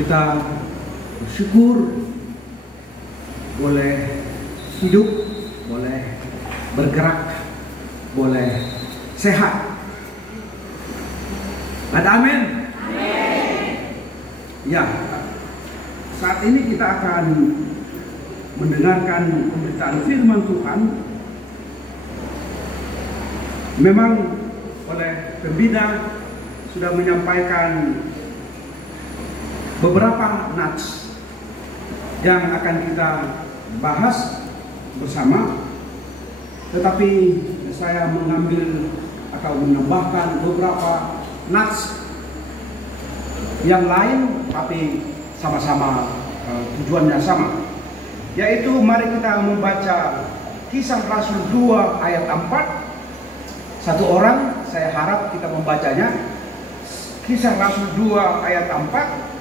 kita bersyukur boleh hidup, boleh bergerak, boleh sehat. Ada amin? Ya, saat ini kita akan mendengarkan pemberitaan firman Tuhan. Memang oleh pembina sudah menyampaikan beberapa nats yang akan kita bahas bersama, tetapi saya mengambil atau menambahkan beberapa nats yang lain, tapi sama-sama tujuannya sama, yaitu mari kita membaca Kisah Rasul 2 ayat 4. Satu orang, saya harap kita membacanya. Kisah Rasul 2 ayat 4.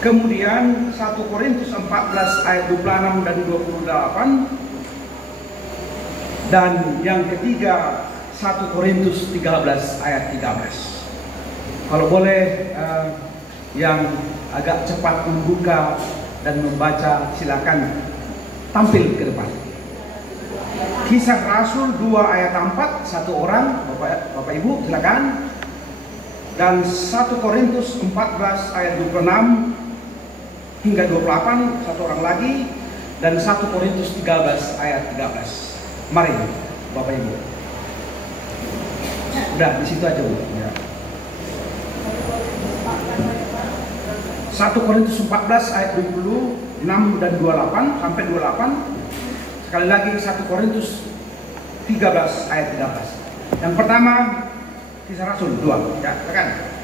Kemudian 1 Korintus 14 ayat 26 dan 28. Dan yang ketiga 1 Korintus 13 ayat 13. Kalau boleh yang agak cepat membuka dan membaca, silakan tampil ke depan. Kisah Rasul 2 ayat 4, satu orang, Bapak Ibu silakan. Dan 1 Korintus 14 ayat 26 hingga 28, satu orang lagi. Dan 1 Korintus 13 ayat 13. Mari Bapak Ibu. Udah di situ aja Bu. Ya. 1 Korintus 14 ayat 26 dan 28 sampai 28. Sekali lagi 1 Korintus 13 ayat 13. Yang pertama Kisah Rasul 2. Ya, tekan.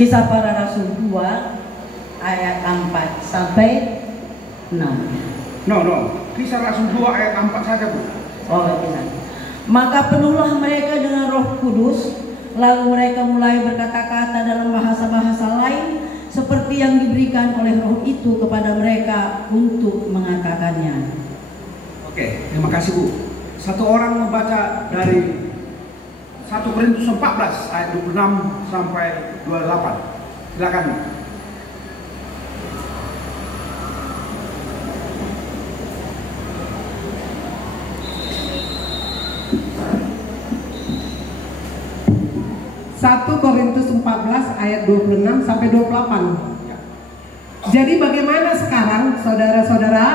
Kisah Para Rasul 2 ayat 4 sampai 6. No. Kisah Rasul 2 ayat 4 saja Bu. Oh, benar. Maka penuhlah mereka dengan Roh Kudus, lalu mereka mulai berkata-kata dalam bahasa-bahasa lain seperti yang diberikan oleh Roh itu kepada mereka untuk mengatakannya. Oke, terima kasih Bu. Satu orang membaca dari 1 Korintus 14 ayat 26 sampai 28. Silakan. Korintus 14 ayat 26 sampai 28. Jadi bagaimana sekarang saudara-saudara?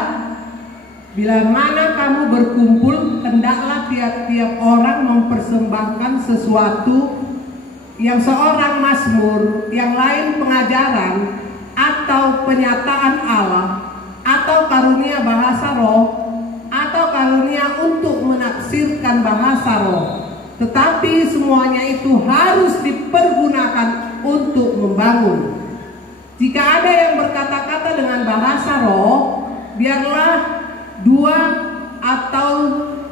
Bila mana kamu berkumpul, hendaklah tiap-tiap orang mempersembahkan sesuatu, yang seorang mazmur, yang lain pengajaran, atau penyataan Allah, atau karunia bahasa roh, atau karunia untuk menafsirkan bahasa roh. Tetapi semuanya itu harus dipergunakan untuk membangun. Jika ada yang berkata-kata dengan bahasa roh, biarlah 2 atau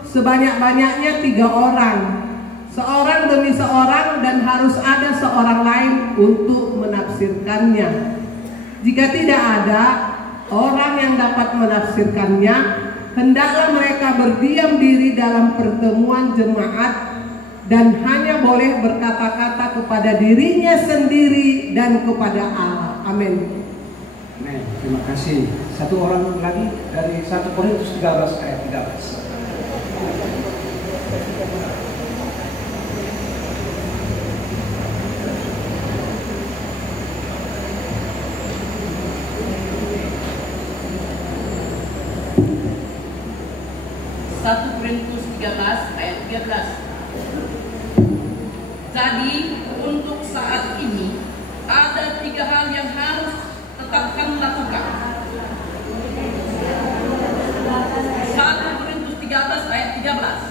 sebanyak-banyaknya 3 orang, seorang demi seorang, dan harus ada seorang lain untuk menafsirkannya. Jika tidak ada orang yang dapat menafsirkannya, hendaklah mereka berdiam diri dalam pertemuan jemaat dan hanya boleh berkata-kata kepada dirinya sendiri dan kepada Allah. Amin. Amin. Terima kasih. Satu orang lagi dari 1 Korintus 13 ayat 13. Korintus 13 ayat 13. Jadi untuk saat ini ada 3 hal yang harus tetap kamu lakukan. 1 Korintus 13 ayat 13.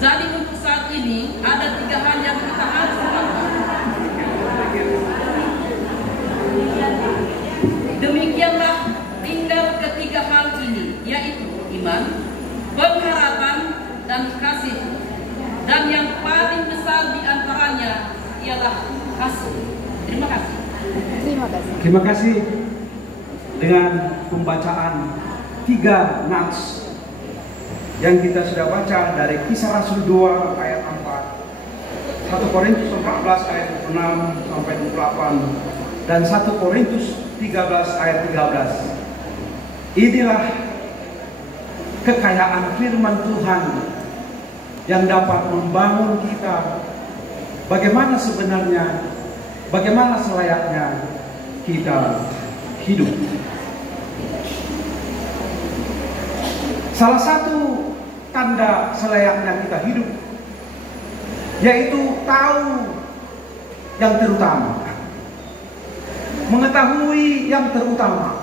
Jadi untuk saat ini ada 3 hal yang kita harus lakukan. Demikianlah tinggal ketiga hal ini, yaitu iman, pengharapan, dan kasih. Dan yang paling besar di antaranya ialah kasih. Terima kasih. Terima kasih. Dengan pembacaan 3 nats yang kita sudah baca dari Kisah Rasul 2 ayat 4, 1 Korintus 14 ayat 6 sampai 28, dan 1 Korintus 13 ayat 13. Inilah kekayaan firman Tuhan yang dapat membangun kita bagaimana sebenarnya, bagaimana selayaknya kita hidup. Salah satu tanda selayaknya kita hidup yaitu tahu yang terutama, mengetahui yang terutama.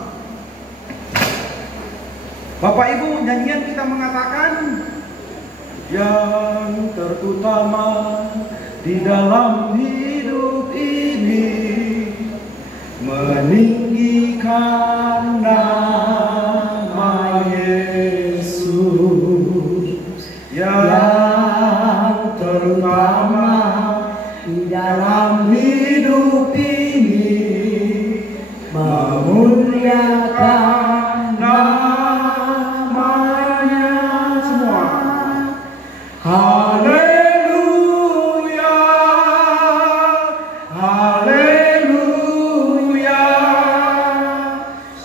Bapak Ibu, nyanyian kita mengatakan yang terutama di dalam hidup ini meninggikan nama Yesus. Yang terutama di dalam hidup ini memuliakan namanya. Semua haleluya, haleluya,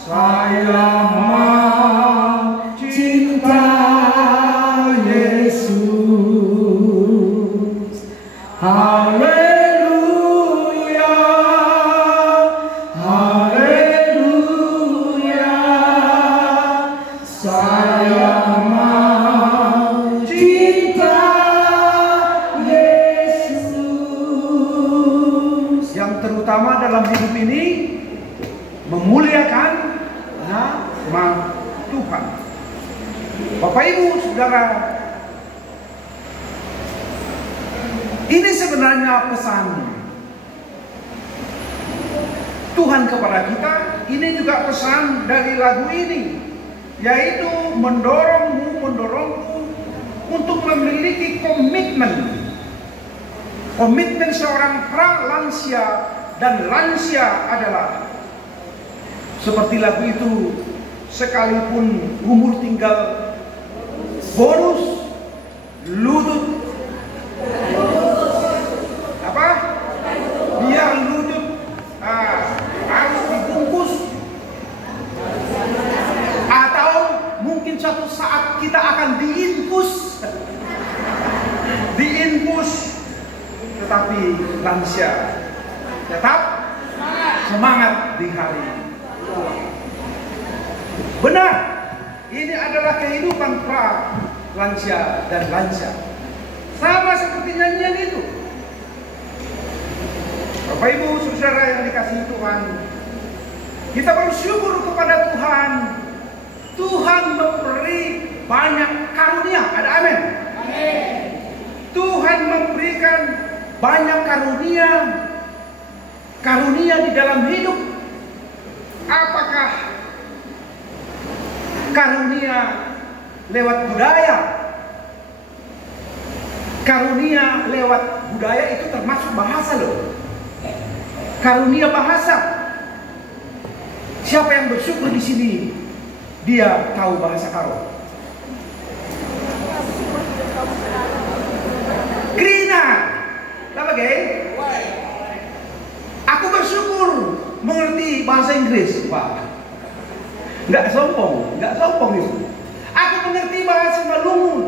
saya mau cinta Yesus. Haleluya, haleluya, saya mau cinta Yesus. Yang terutama dalam hidup ini memuliakan nama Tuhan. Bapak Ibu Saudara, ini sebenarnya pesan Tuhan kepada kita. Ini juga pesan dari lagu ini, yaitu mendorongmu, mendorongku untuk memiliki komitmen. Komitmen seorang pra-lansia dan lansia adalah seperti lagu itu, sekalipun umur tinggal bonus, lutut apa? Biar lutut harus dibungkus, atau mungkin suatu saat kita akan diinfus, tetapi lansia tetap semangat di hari tua. Benar, ini adalah kehidupan pra lansia dan lansia, sama seperti nyanyian itu. Bapak Ibu Saudara yang dikasihi Tuhan, kita bersyukur kepada Tuhan. Tuhan memberi banyak karunia. Ada amin? Amin. Tuhan memberikan banyak karunia, karunia di dalam hidup. Apakah karunia lewat budaya? Karunia lewat budaya itu termasuk bahasa loh. Karunia bahasa. Siapa yang bersyukur di sini? Dia tahu bahasa karo. Krina, apa gay? Aku bersyukur mengerti bahasa Inggris, Pak. Nggak sombong itu.